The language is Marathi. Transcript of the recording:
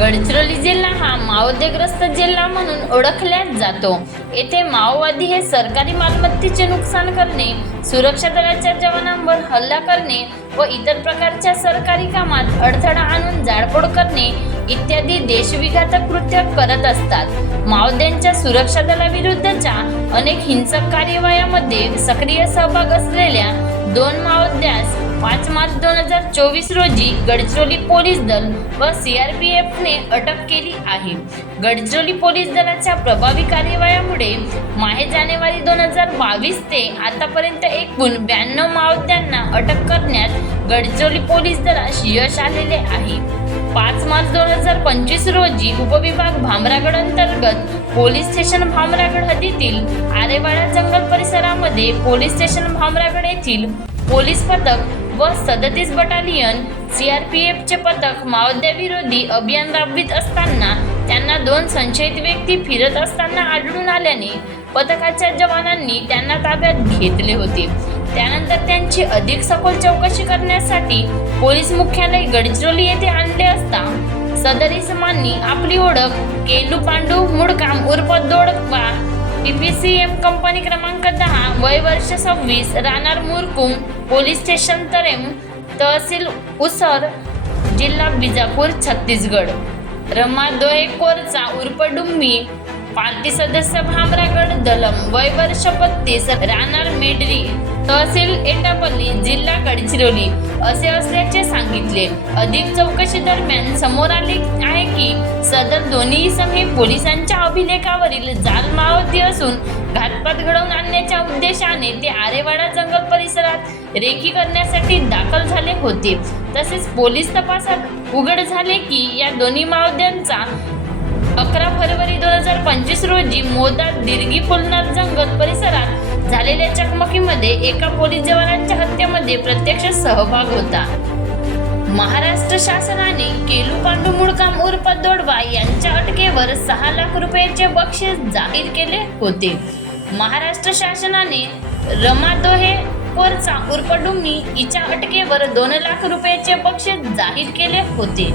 गडचिरोली जिल्हा हा माओवाद्यग्रस्त जिल्हा म्हणून ओळखल्याच जातो. येथे माओवादी हे सरकारी मालमत्तेचे नुकसान करणे सुरक्षा दलाच्या जवानांवर हल्ला करणे व इतर प्रकारच्या सरकारी कामात अडथळा आणून जाळपोळ करणे इत्यादी देशविघातक कृत्य करत असतात. माओवाद्यांच्या सुरक्षा दलाविरुद्धच्या अनेक हिंसक कार्यवायामध्ये सक्रिय सहभाग असलेल्या दोन माओवाद्यास पाच मार्च दोन हजार चोवीस रोजी गडचिरोली पोलीस दल व सीआरपीएफने अटक केली आहे गडचिरोली पोलीस दलाच्या प्रभावी कार्यवायामुळे माहे जानेवारी दोन हजार बावीस ते आतापर्यंत एकूण ब्याण्णव माओवाद्यांना अटक करण्यात गडचिरोली पोलीस दलास यश आलेले आहे पाच मार्च दोन हजार पंचवीस रोजी उपविभाग भामरागड अंतर्गत पोलीस स्टेशन भामरागड हद्दीतील आरेवाडा जंगल परिसरामध्ये पोलीस स्टेशन भामरागड येथील पोलीस पथक व सदतीस बटालियन सीआरपीएफचे पथक माओवाद्याविरोधी अभियान राबवित असताना त्यांना दोन संशयित व्यक्ती फिरत असताना आढळून आल्याने पथकाच्या जवानांनी त्यांना ताब्यात घेतले होते. त्यानंतर त्यांची अधिक सखोल चौकशी करण्यासाठी पोलीस मुख्यालय गडचिरोली येथे आणले असता सदर इसमांनी आपली ओळख केलू पांडू मुडकाम उर्फ दोडवा पीपीसीएम कंपनी क्रमांक दहा वय वर्ष सव्वीस राहणार मुरकुम पोलीस स्टेशन तरेम तहसील उसर जिल्हा बिजापूर छत्तीसगड. रमा दोहेकोरचा उर्फ डुम्मी पार्टी सदस्य भामरागड दलम वय वर्ष बत्तीस राहणार मेडरी तहसील एटापल्ली जिल्हा गडचिरोली असे असल्याचे सांगितले. अधिक चौकशी दरम्यान समोर आले आहे की सदर दोन्ही इसम हे पोलिसांच्या अभिलेखावरील जाल मावती असून घातपात घडवून आणण्याच्या उद्देशाने ते आरेवाडा जंगल परिसरात रेखी करण्यासाठी दाखल झाले होते. तसेच पोलीस तपासात उघड झाले की या दोन्ही मावद्यांचा अकरा फरवरी हजार पंचवीस रोजी मोदा दिर्गी फुलनाथ जंगल परिसरात झालेल्या चकमकीमध्ये एका पोलीस जवानांच्या हत्येमध्ये प्रत्यक्ष सहभाग होता. महाराष्ट्र शासनाने केलू पांडू मुळकाम उर्फ दोडवा यांच्या अटकेवर सहा लाख रुपयाचे बक्षीस जाहीर केले होते. महाराष्ट्र शासनाने रमा दोहे कोरचा उर्फ डुम्मी हिच्या अटकेवर दोन लाख रुपयाचे बक्षीस जाहीर केले होते.